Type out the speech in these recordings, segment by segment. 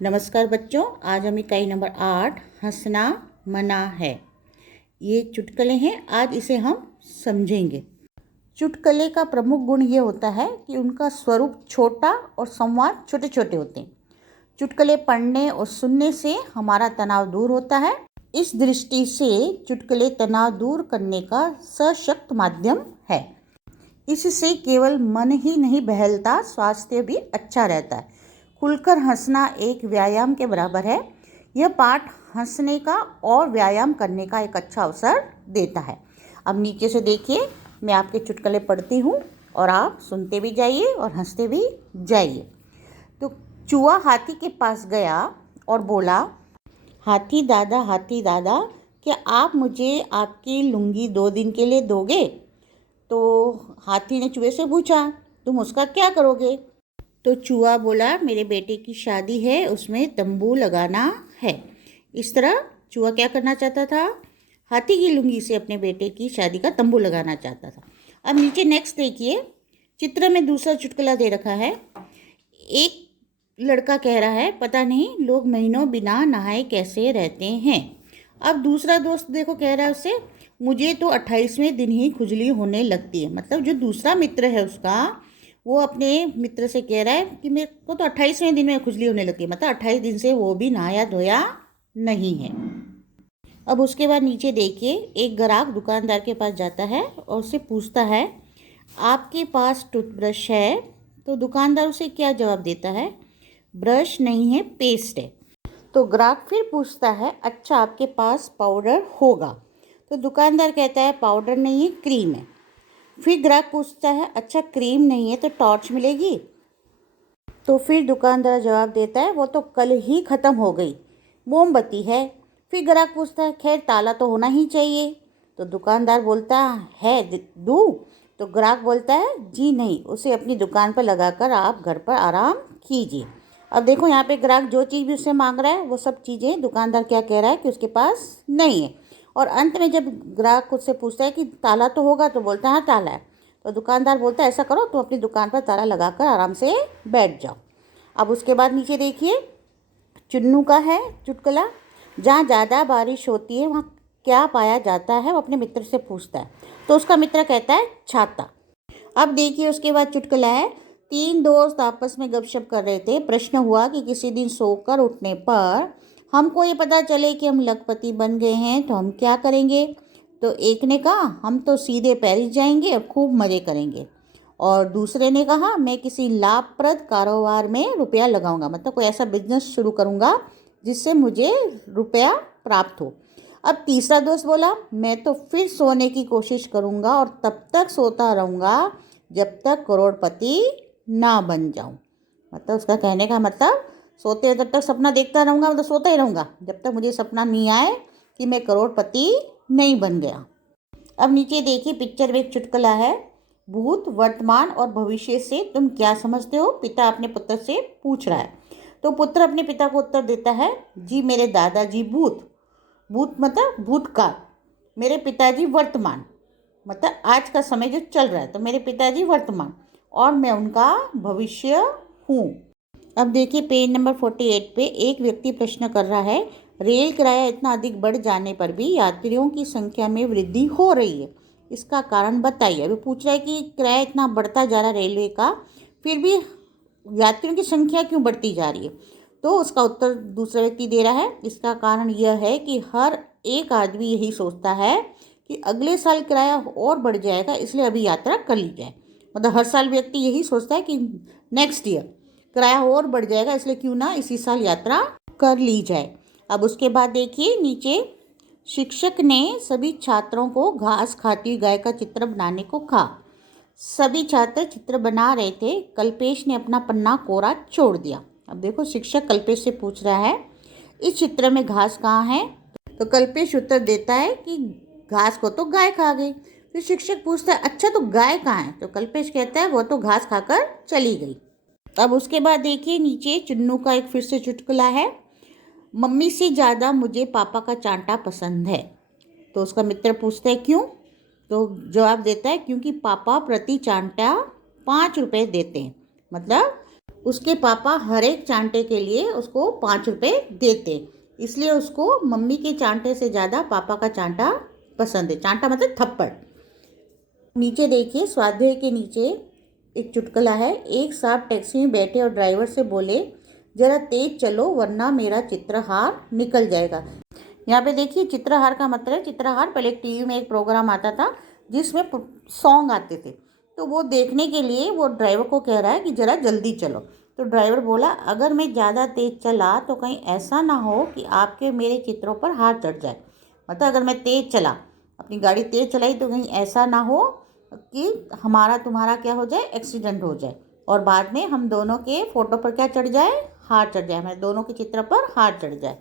नमस्कार बच्चों, आज हम इकाई नंबर 8 हंसना मना है। ये चुटकुले हैं। आज इसे हम समझेंगे। चुटकुले का प्रमुख गुण ये होता है कि उनका स्वरूप छोटा और संवाद छोटे छोटे होते हैं। चुटकुले पढ़ने और सुनने से हमारा तनाव दूर होता है। इस दृष्टि से चुटकुले तनाव दूर करने का सशक्त माध्यम है। इससे केवल मन ही नहीं बहलता, स्वास्थ्य भी अच्छा रहता है। खुलकर हंसना एक व्यायाम के बराबर है। यह पाठ हंसने का और व्यायाम करने का एक अच्छा अवसर देता है। अब नीचे से देखिए, मैं आपके चुटकुले पढ़ती हूँ और आप सुनते भी जाइए और हंसते भी जाइए। तो चूहा हाथी के पास गया और बोला, हाथी दादा, क्या आप मुझे आपकी लुंगी 2 दिन के लिए दोगे? तो हाथी ने चूहे से पूछा, तुम उसका क्या करोगे? तो चूहा बोला, मेरे बेटे की शादी है, उसमें तंबू लगाना है। इस तरह चूहा क्या करना चाहता था? हाथी की लुंगी से अपने बेटे की शादी का तंबू लगाना चाहता था। अब नीचे नेक्स्ट देखिए, चित्र में दूसरा चुटकुला दे रखा है। एक लड़का कह रहा है, पता नहीं लोग महीनों बिना नहाए कैसे रहते हैं। अब दूसरा दोस्त देखो कह रहा है उससे, मुझे तो 28वें दिन ही खुजली होने लगती है। मतलब जो दूसरा मित्र है उसका, वो अपने मित्र से कह रहा है कि मेरे को तो 28वें दिन में खुजली होने लगती है। मतलब 28 दिन से वो भी नहाया धोया नहीं है। अब उसके बाद नीचे देखिए, एक ग्राहक दुकानदार के पास जाता है और उससे पूछता है, आपके पास टूथब्रश है? तो दुकानदार उसे क्या जवाब देता है? ब्रश नहीं है, पेस्ट है। तो ग्राहक फिर पूछता है, अच्छा आपके पास पाउडर होगा? तो दुकानदार कहता है, पाउडर नहीं है, क्रीम है। फिर ग्राहक पूछता है, अच्छा क्रीम नहीं है तो टॉर्च मिलेगी? तो फिर दुकानदार जवाब देता है, वो तो कल ही ख़त्म हो गई, मोमबत्ती है। फिर ग्राहक पूछता है, खैर ताला तो होना ही चाहिए। तो दुकानदार बोलता है, दूँ? तो ग्राहक बोलता है, जी नहीं, उसे अपनी दुकान पर लगाकर आप घर पर आराम कीजिए। अब देखो यहाँ पे ग्राहक जो चीज़ भी उससे मांग रहा है वो सब चीज़ें दुकानदार क्या कह रहा है कि उसके पास नहीं है। और अंत में जब ग्राहक खुद से पूछता है कि ताला तो होगा, तो बोलता है हाँ ताला है। तो दुकानदार बोलता है, ऐसा करो तुम अपनी दुकान पर ताला लगाकर आराम से बैठ जाओ। अब उसके बाद नीचे देखिए, चुन्नू का है चुटकुला। जहाँ ज़्यादा बारिश होती है वहाँ क्या पाया जाता है? वो अपने मित्र से पूछता है। तो उसका मित्र कहता है, छाता। अब देखिए उसके बाद चुटकुला है, 3 दोस्त आपस में गपशप कर रहे थे। प्रश्न हुआ कि किसी दिन सोकर उठने पर हमको ये पता चले कि हम लखपति बन गए हैं तो हम क्या करेंगे? तो एक ने कहा, हम तो सीधे पेरिस जाएंगे और खूब मज़े करेंगे। और दूसरे ने कहा, मैं किसी लाभप्रद कारोबार में रुपया लगाऊंगा। मतलब कोई ऐसा बिजनेस शुरू करूंगा जिससे मुझे रुपया प्राप्त हो। अब तीसरा दोस्त बोला, मैं तो फिर सोने की कोशिश करूंगा और तब तक सोता रहूंगा जब तक करोड़पति ना बन जाऊं। मतलब उसका कहने का मतलब, सोते तब तक सपना देखता रहूंगा, मतलब सोता ही रहूंगा जब तक मुझे सपना नहीं आए कि मैं करोड़पति नहीं बन गया। अब नीचे देखिए, पिक्चर में एक चुटकुला है, भूत, वर्तमान और भविष्य से तुम क्या समझते हो? पिता अपने पुत्र से पूछ रहा है। तो पुत्र अपने पिता को उत्तर देता है, जी मेरे दादाजी भूत, भूत मतलब भूतकाल, मेरे पिताजी वर्तमान, मतलब आज का समय जो चल रहा है, तो मेरे पिताजी वर्तमान और मैं उनका भविष्य हूँ। अब देखिए पेज नंबर 48 पे एक व्यक्ति प्रश्न कर रहा है, रेल किराया इतना अधिक बढ़ जाने पर भी यात्रियों की संख्या में वृद्धि हो रही है, इसका कारण बताइए। अभी पूछ रहा है कि किराया इतना बढ़ता जा रहा है रेलवे का, फिर भी यात्रियों की संख्या क्यों बढ़ती जा रही है? तो उसका उत्तर दूसरा व्यक्ति दे रहा है, इसका कारण यह है कि हर एक आदमी यही सोचता है कि अगले साल किराया और बढ़ जाएगा, इसलिए अभी यात्रा कर ली जाए। मतलब हर साल व्यक्ति यही सोचता है कि नेक्स्ट ईयर किराया और बढ़ जाएगा, इसलिए क्यों ना इसी साल यात्रा कर ली जाए। अब उसके बाद देखिए नीचे, शिक्षक ने सभी छात्रों को घास खाती हुई गाय का चित्र बनाने को कहा। सभी छात्र चित्र बना रहे थे, कल्पेश ने अपना पन्ना कोरा छोड़ दिया। अब देखो शिक्षक कल्पेश से पूछ रहा है, इस चित्र में घास कहाँ है? तो कल्पेश उत्तर देता है कि घास को तो गाय खा गई। फिर शिक्षक पूछता है, अच्छा तो गाय कहाँ है? तो कल्पेश कहता है, वो तो घास खाकर चली गई। अब उसके बाद देखिए नीचे, चुन्नू का एक फिर से चुटकुला है, मम्मी से ज़्यादा मुझे पापा का चांटा पसंद है। तो उसका मित्र पूछता है, क्यों? तो जवाब देता है, क्योंकि पापा प्रति चांटा 5 रुपये देते हैं। मतलब उसके पापा हर एक चांटे के लिए उसको 5 रुपये देते, इसलिए उसको मम्मी के चांटे से ज़्यादा पापा का चांटा पसंद है। चांटा मतलब थप्पड़। नीचे देखिए, स्वाध्याय के नीचे एक चुटकुला है। एक साहब टैक्सी में बैठे और ड्राइवर से बोले, ज़रा तेज चलो वरना मेरा चित्रहार निकल जाएगा। यहाँ पे देखिए, चित्रहार का मतलब, चित्रहार पहले एक टीवी में एक प्रोग्राम आता था जिसमें सॉन्ग आते थे, तो वो देखने के लिए वो ड्राइवर को कह रहा है कि ज़रा जल्दी चलो। तो ड्राइवर बोला, अगर मैं ज़्यादा तेज़ चला तो कहीं ऐसा ना हो कि आपके मेरे चित्रों पर हाथ चढ़ जाए। मतलब अगर मैं तेज़ चला, अपनी गाड़ी तेज़ चलाई, तो कहीं ऐसा ना हो कि हमारा तुम्हारा क्या हो जाए, एक्सीडेंट हो जाए और बाद में हम दोनों के फ़ोटो पर क्या चढ़ जाए, हाथ चढ़ जाए, हमारे दोनों के चित्र पर हाथ चढ़ जाए।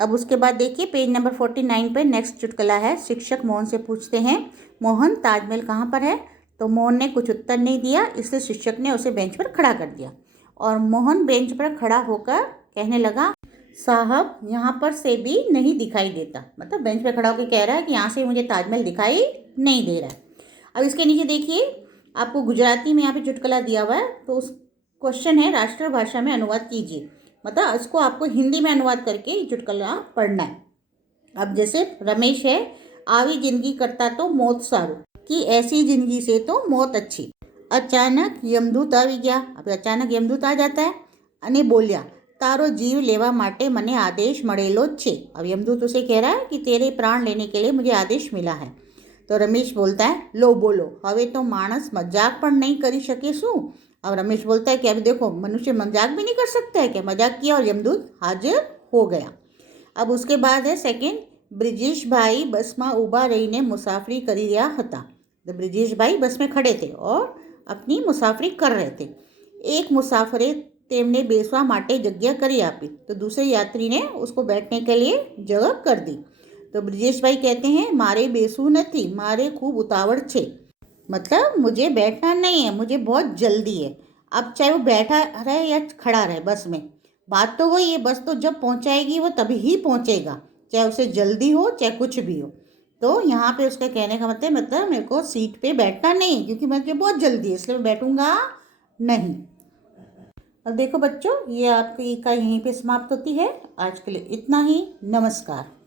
अब उसके बाद देखिए, पेज नंबर 49 पे नेक्स्ट चुटकुला है। शिक्षक मोहन से पूछते हैं, मोहन ताजमहल कहाँ पर है? तो मोहन ने कुछ उत्तर नहीं दिया, इसलिए शिक्षक ने उसे बेंच पर खड़ा कर दिया और मोहन बेंच पर खड़ा होकर कहने लगा, साहब यहाँ पर से भी नहीं दिखाई देता। मतलब बेंच पर खड़ा होकर कह रहा है कि यहाँ से मुझे ताजमहल दिखाई नहीं दे रहा है। अब इसके नीचे देखिए, आपको गुजराती में यहाँ पे चुटकुला दिया हुआ है, तो उस क्वेश्चन है, राष्ट्रभाषा में अनुवाद कीजिए। मतलब इसको आपको हिंदी में अनुवाद करके ये चुटकुला पढ़ना है। अब जैसे रमेश है, आवी जिंदगी करता तो मौत सारू, कि ऐसी जिंदगी से तो मौत अच्छी। अचानक यमदूत આવી ગયા। अब अचानक यमदूत आ जाता है અને बोलिया, तारो जीव लेवा माटे मने आदेश मळेलो ज छे। अब यमदूत उसे कह रहा है कि तेरे प्राण लेने के लिए मुझे आदेश मिला है। तो रमेश बोलता है, लो बोलो, हवे तो मानस मजाक पण नहीं करी शके शू? अब रमेश बोलता है कि अभी देखो, मनुष्य मजाक भी नहीं कर सकता है क्या? मजाक किया और यमदूत हाजिर हो गया। अब उसके बाद है सेकंड, ब्रिजेश भाई बस में ऊभा रहीने मुसाफरी करी रह्या हता। तो ब्रिजेश भाई बस में खड़े थे और अपनी मुसाफरी कर रहे थे। एक मुसाफरे तेमने बेसवा माटे जगह करी आपी, तो दूसरे यात्री ने उसको बैठने के लिए जगह कर दी। तो ब्रिजेश भाई कहते हैं, मारे बेसू नहीं, मारे खूब उतावड़ छे। मतलब मुझे बैठना नहीं है, मुझे बहुत जल्दी है। अब चाहे वो बैठा रहे या खड़ा रहे बस में, बात तो वही है, बस तो जब पहुंचाएगी वो तभी ही पहुंचेगा, चाहे उसे जल्दी हो चाहे कुछ भी हो। तो यहाँ पे उसका कहने का मतलब मेरे को सीट पे बैठना नहीं, क्योंकि मुझे बहुत जल्दी है, इसलिए मैं बैठूंगा नहीं। अब देखो बच्चों, ये आपकी का यहीं पे समाप्त होती है। आज के लिए इतना ही। नमस्कार।